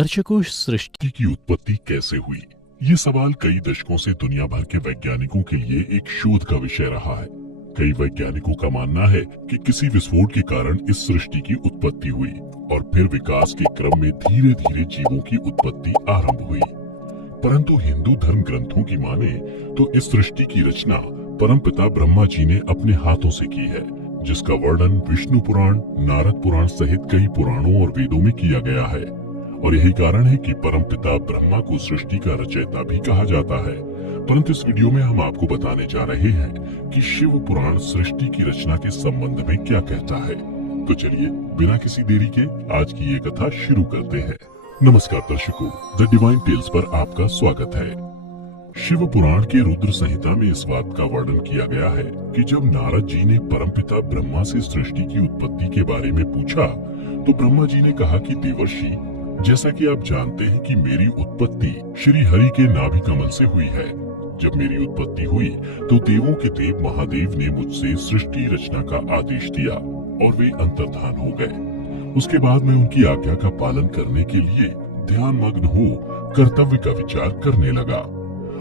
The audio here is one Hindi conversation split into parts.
दर्शकों, सृष्टि की उत्पत्ति कैसे हुई? ये सवाल कई दशकों से दुनिया भर के वैज्ञानिकों के लिए एक शोध का विषय रहा है। कई वैज्ञानिकों का मानना है कि किसी विस्फोट के कारण इस सृष्टि की उत्पत्ति हुई और फिर विकास के क्रम में धीरे धीरे जीवों की उत्पत्ति आरंभ हुई। परंतु हिंदू धर्म ग्रंथों की माने तो इस सृष्टि की रचना परमपिता ब्रह्मा जी ने अपने हाथों से की है, जिसका वर्णन विष्णु पुराण, नारद पुराण सहित कई पुराणों और वेदों में किया गया है। और यही कारण है कि परमपिता ब्रह्मा को सृष्टि का रचयिता भी कहा जाता है। परंतु इस वीडियो में हम आपको बताने जा रहे हैं कि शिव पुराण सृष्टि की रचना के संबंध में क्या कहता है। तो चलिए बिना किसी देरी के आज की ये कथा शुरू करते हैं। नमस्कार दर्शकों, द डिवाइन टेल्स पर आपका स्वागत है। शिव पुराण के रुद्र संहिता में इस बात का वर्णन किया गया है कि जब नारद जी ने परमपिता ब्रह्मा से सृष्टि की उत्पत्ति के बारे में पूछा तो ब्रह्मा जी ने कहा कि देवर्षि, जैसा कि आप जानते हैं कि मेरी उत्पत्ति श्री हरि के नाभि कमल से हुई है। जब मेरी उत्पत्ति हुई तो देवों के देव महादेव ने मुझसे सृष्टि रचना का आदेश दिया और वे अंतर्धान हो गए। उसके बाद मैं उनकी आज्ञा का पालन करने के लिए ध्यानमग्न हो कर्तव्य का विचार करने लगा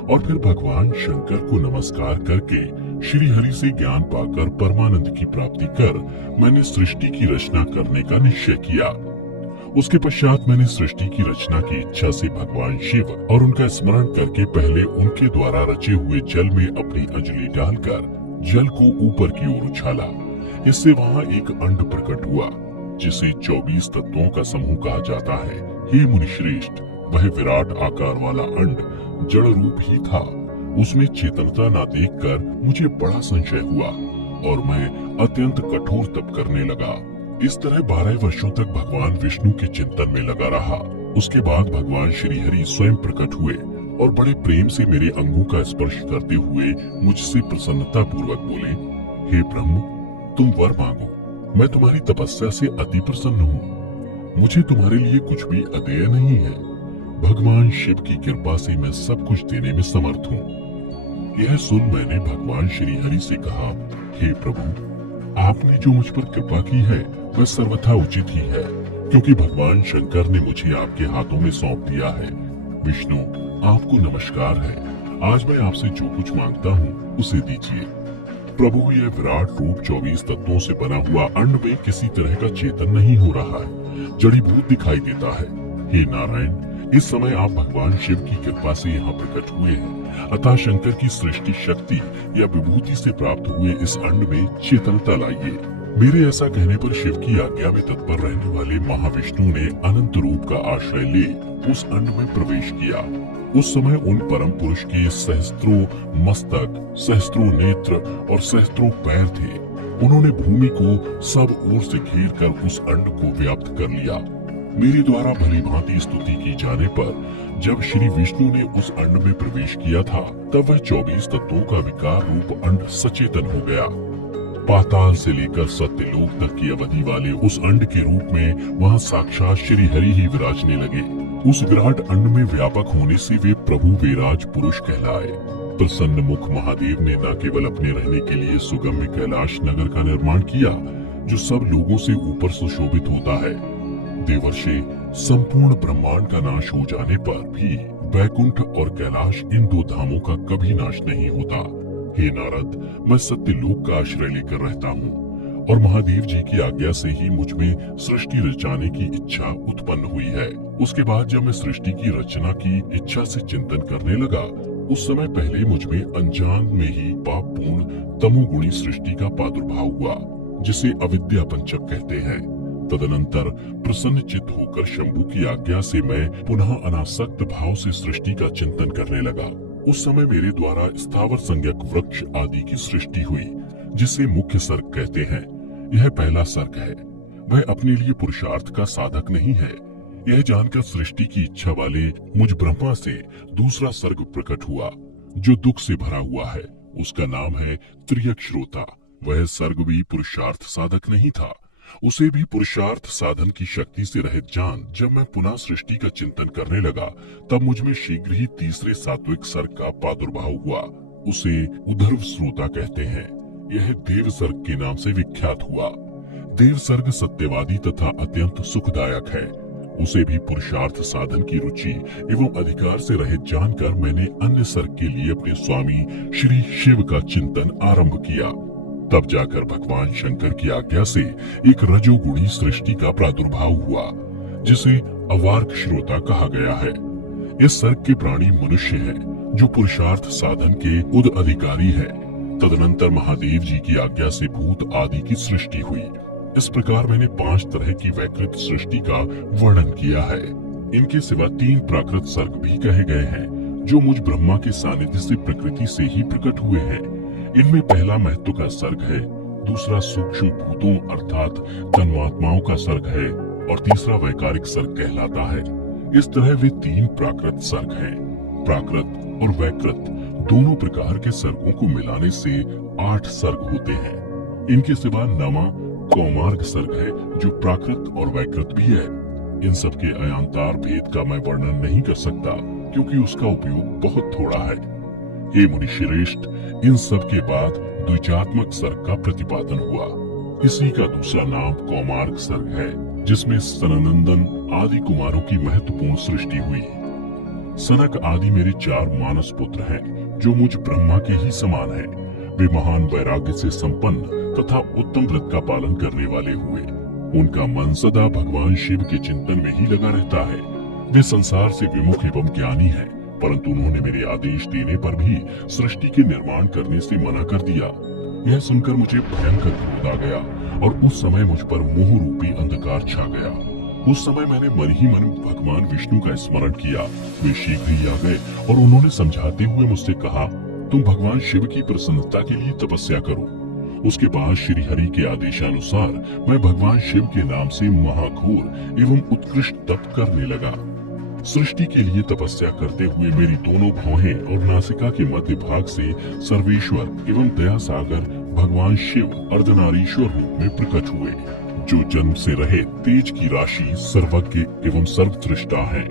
और फिर भगवान शंकर को नमस्कार करके श्री हरि से ज्ञान पाकर परमानंद की प्राप्ति कर मैंने सृष्टि की रचना करने का निश्चय किया। उसके पश्चात मैंने सृष्टि की रचना की इच्छा से भगवान शिव और उनका स्मरण करके पहले उनके द्वारा रचे हुए जल में अपनी अंजलि डालकर जल को ऊपर की ओर उछाला। इससे वहाँ एक अंड प्रकट हुआ जिसे 24 तत्वों का समूह कहा जाता है। हे मुनिश्रेष्ठ, वह विराट आकार वाला अंड जड़ रूप ही था। उसमें चेतनता न देखकर मुझे बड़ा संशय हुआ और मैं अत्यंत कठोर तप करने लगा। इस तरह 12 वर्षों तक भगवान विष्णु के चिंतन में लगा रहा। उसके बाद भगवान श्री हरि स्वयं प्रकट हुए और बड़े प्रेम से मेरे अंगों का स्पर्श करते हुए मुझसे प्रसन्नता पूर्वक बोले, हे ब्रह्म, तुम वर मांगो, मैं तुम्हारी तपस्या से अति प्रसन्न हूँ। मुझे तुम्हारे लिए कुछ भी अदेय नहीं है। भगवान शिव की कृपा से मैं सब कुछ देने में समर्थ हूँ। यह सुन मैंने भगवान श्री हरि से कहा, हे प्रभु, आपने जो मुझ पर कृपा की है वह सर्वथा उचित ही है, क्योंकि भगवान शंकर ने मुझे आपके हाथों में सौंप दिया है। विष्णु, आपको नमस्कार है। आज मैं आपसे जो कुछ मांगता हूँ उसे दीजिए। प्रभु, यह विराट रूप 24 तत्वों से बना हुआ अंड में किसी तरह का चेतन नहीं हो रहा है, जड़ीभूत दिखाई देता है। हे नारायण, इस समय आप भगवान शिव की कृपा से यहाँ प्रकट हुए हैं, अतः शंकर की सृष्टि शक्ति या विभूति से प्राप्त हुए इस अंड में चेतनता लाइए। मेरे ऐसा कहने पर शिव की आज्ञा में तत्पर रहने वाले महाविष्णु ने अनंत रूप का आश्रय ले उस अंड में प्रवेश किया। उस समय उन परम पुरुष के सहस्त्रों मस्तक, सहस्त्रों नेत्र और सहस्त्रों पैर थे। उन्होंने भूमि को सब ओर से घेर कर उस अंड को व्याप्त कर लिया। मेरी द्वारा भली भांति स्तुति की जाने पर जब श्री विष्णु ने उस अंड में प्रवेश किया था तब वह 24 तत्वों का विकार रूप अंड सचेतन हो गया। पाताल से लेकर सत्यलोक तक की अवधि वाले उस अंड के रूप में वहाँ साक्षात श्री हरि ही विराजने लगे। उस विराट अंड में व्यापक होने से वे प्रभु वेराज पुरुष कहलाए। प्रसन्न मुख महादेव ने न केवल अपने रहने के लिए सुगम्य कैलाश नगर का निर्माण किया जो सब लोगों से ऊपर सुशोभित होता है। देवर्षि, संपूर्ण ब्रह्मांड का नाश हो जाने पर भी वैकुंठ और कैलाश इन दो धामों का कभी नाश नहीं होता। हे नारद, मैं सत्यलोक का आश्रय लेकर रहता हूँ और महादेव जी की आज्ञा से ही मुझ में सृष्टि रचाने की इच्छा उत्पन्न हुई है। उसके बाद जब मैं सृष्टि की रचना की इच्छा से चिंतन करने लगा उस समय पहले मुझ में अनजान में ही पापपूर्ण तमोगुणी सृष्टि का प्रादुर्भाव हुआ, जिसे अविद्या पंचक कहते हैं। तदनंतर प्रसन्न चित्त होकर शंभु की आज्ञा से मैं पुनः अनासक्त भाव से सृष्टि का चिंतन करने लगा। उस समय मेरे द्वारा स्थावर संज्ञक वृक्ष आदि की सृष्टि हुई, जिसे मुख्य सर्ग कहते हैं। यह पहला सर्ग है। वह अपने लिए पुरुषार्थ का साधक नहीं है। यह जानकर सृष्टि की इच्छा वाले मुझ ब्रह्मा से दूसरा सर्ग प्रकट हुआ जो दुख से भरा हुआ है। उसका नाम है त्रियक श्रोता। वह सर्ग भी पुरुषार्थ साधक नहीं था। उसे भी पुरुषार्थ साधन की शक्ति से रहित जान जब मैं पुनः सृष्टि का चिंतन करने लगा तब मुझ में शीघ्र ही तीसरे सात्विक सर्ग का प्रादुर्भाव हुआ। उसे उधर्व श्रोता कहते हैं। यह देव सर्ग के नाम से विख्यात हुआ। देव सर्ग सत्यवादी तथा अत्यंत सुखदायक है। उसे भी पुरुषार्थ साधन की रुचि एवं अधिकार से रहित जानकर मैंने अन्य सर्ग के लिए अपने स्वामी श्री शिव का चिंतन आरंभ किया। तब जाकर भगवान शंकर की आज्ञा से एक रजोगुणी सृष्टि का प्रादुर्भाव हुआ, जिसे अवार्क श्रोता कहा गया है। इस सर्ग के प्राणी मनुष्य है, जो पुरुषार्थ साधन के उद अधिकारी है। तदनंतर महादेव जी की आज्ञा से भूत आदि की सृष्टि हुई। इस प्रकार मैंने 5 तरह की वैकृत सृष्टि का वर्णन किया है। इनके सिवा 3 प्राकृत सर्ग भी कहे गए हैं, जो मुझ ब्रह्मा के सानिध्य से प्रकृति से ही प्रकट हुए हैं। इनमें पहला महत्व का सर्ग है, दूसरा सूक्ष्म भूतों अर्थात तन्मात्माओं का सर्ग है और तीसरा वैकारिक सर्ग कहलाता है। इस तरह वे 3 प्राकृत सर्ग हैं। प्राकृत और वैकृत दोनों प्रकार के सर्गों को मिलाने से 8 सर्ग होते हैं। इनके सिवा नमा कौमार्ग सर्ग है, जो प्राकृत और वैकृत भी है। इन सब के अयांतार भेद का मैं वर्णन नहीं कर सकता, क्योंकि उसका उपयोग बहुत थोड़ा है। हे मुनि श्रेष्ठ, इन सब के बाद द्विजात्मक सर्ग का प्रतिपादन हुआ। इसी का दूसरा नाम कौमार्ग सर्ग है, जिसमें सननंदन आदि कुमारों की महत्वपूर्ण सृष्टि हुई। सनक आदि मेरे 4 मानस पुत्र हैं, जो मुझ ब्रह्मा के ही समान हैं। वे महान वैराग्य से संपन्न तथा उत्तम व्रत का पालन करने वाले हुए। उनका मन सदा भगवान शिव के चिंतन में ही लगा रहता है। वे संसार से विमुख एवं ज्ञानी हैं, परंतु उन्होंने मेरे आदेश देने पर भी सृष्टि के निर्माण करने से मना कर दिया। यह सुनकर मुझे भयंकर क्रोध आ गया और उस समय मुझ पर मोह रूपी अंधकार छा गया। उस समय मैंने मन ही मन भगवान विष्णु का स्मरण किया। वे शीघ्र ही आ गए और उन्होंने समझाते हुए मुझसे कहा, तुम भगवान शिव की प्रसन्नता के लिए तपस्या करो। उसके बाद श्री हरि के आदेशानुसार मैं भगवान शिव के नाम से महाघोर एवं उत्कृष्ट तप करने लगा। सृष्टि के लिए तपस्या करते हुए मेरी दोनों भौहें और नासिका के मध्य भाग से सर्वेश्वर एवं दया सागर भगवान शिव अर्धनारीश्वर रूप में प्रकट हुए, जो जन्म से रहे तेज की राशि, सर्वज्ञ एवं सर्वदृष्टा हैं।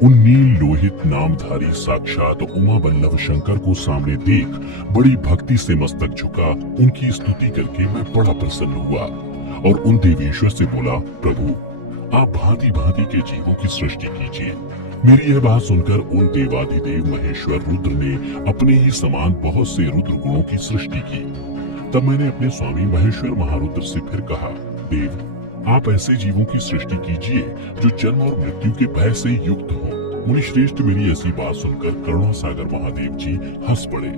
उन नील लोहित नामधारी साक्षात उमा बल्लभ शंकर को सामने देख बड़ी भक्ति से मस्तक झुका उनकी स्तुति करके मैं बड़ा प्रसन्न हुआ और उन देवेश्वर से बोला, प्रभु आप भांति भांति के जीवों की सृष्टि कीजिए। मेरी यह बात सुनकर उन देवाधिदेव महेश्वर रुद्र ने अपने ही समान बहुत से रुद्र गुणों की सृष्टि की। तब मैंने अपने स्वामी महेश्वर महारुद्र से फिर कहा, देव आप ऐसे जीवों की सृष्टि कीजिए जो जन्म और मृत्यु के भय से युक्त हो। मुनि श्रेष्ठ मेरी ऐसी बात सुनकर करुणा सागर महादेव जी हंस पड़े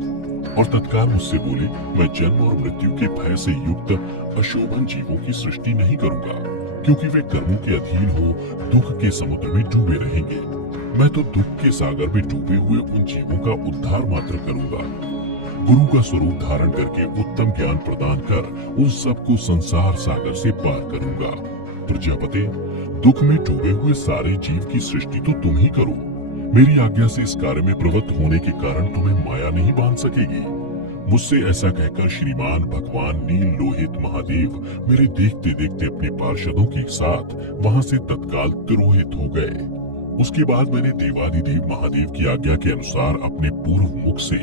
और तत्काल मुझसे बोले, मैं जन्म और मृत्यु के भय से युक्त अशोभन जीवों की सृष्टि नहीं करूंगा, क्योंकि वे कर्मों के अधीन हो दुख के समुद्र में डूबे रहेंगे। मैं तो दुख के सागर में डूबे हुए उन जीवों का उद्धार मात्र करूंगा। गुरु का स्वरूप धारण करके उत्तम ज्ञान प्रदान कर उन सबको संसार सागर से पार करूंगा। प्रजापते, दुख में डूबे हुए सारे जीव की सृष्टि तो तुम ही करो। मेरी आज्ञा से इस कार्य में प्रवृत्त होने के कारण तुम्हें माया नहीं बांध सकेगी। मुझसे ऐसा कहकर श्रीमान भगवान नील लोहित महादेव मेरे देखते देखते अपने पार्षदों के साथ वहां से तत्काल तिरोहित हो गए। उसके बाद मैंने देवाधिदेव महादेव की आज्ञा के अनुसार अपने पूर्व मुख से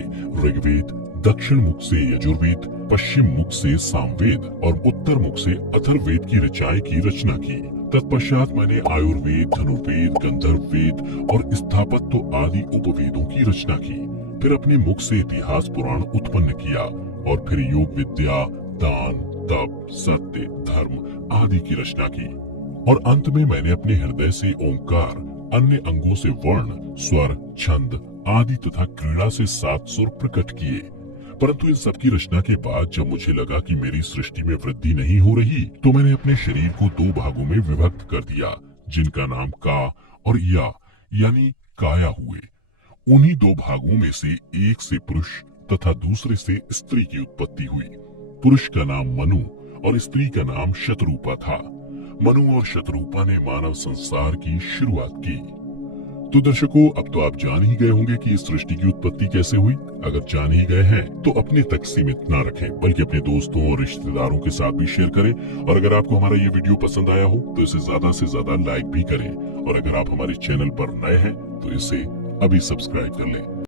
ऋग्वेद, दक्षिण मुख से यजुर्वेद, पश्चिम मुख से सामवेद और उत्तर मुख से अथर्ववेद की ऋचाएं की रचना की। तत्पश्चात मैंने आयुर्वेद, धनुर्वेद, गंधर्व वेद और स्थापत्य आदि उपवेदों की रचना की। फिर अपने मुख से इतिहास पुराण उत्पन्न किया और फिर योग विद्या, दान, तप, सत्य, धर्म आदि की रचना की। और अंत में मैंने अपने हृदय से ओंकार, अन्य अंगों से वर्ण, स्वर, छंद आदि तथा क्रीड़ा से 7 सुर प्रकट किए। परंतु इन सब की रचना के बाद जब मुझे लगा कि मेरी सृष्टि में वृद्धि नहीं हो रही, तो मैंने अपने शरीर को 2 भागों में विभक्त कर दिया, जिनका नाम का और या यानी काया हुए। उन्हीं 2 भागों में से एक से पुरुष तथा दूसरे से स्त्री की उत्पत्ति हुई। पुरुष का नाम मनु और स्त्री का नाम शतरूपा था। मनु और शतरूपा ने मानव संसार की शुरुआत की। तो दर्शकों, अब तो आप जान ही गए होंगे कि इस सृष्टि की उत्पत्ति कैसे हुई। अगर जान ही गए हैं तो अपने तक सीमित ना रखें, बल्कि अपने दोस्तों और रिश्तेदारों के साथ भी शेयर करें। और अगर आपको हमारा ये वीडियो पसंद आया हो तो इसे ज्यादा से ज्यादा लाइक भी करें। और अगर आप हमारे चैनल पर नए हैं तो इसे अभी सब्सक्राइब कर लें।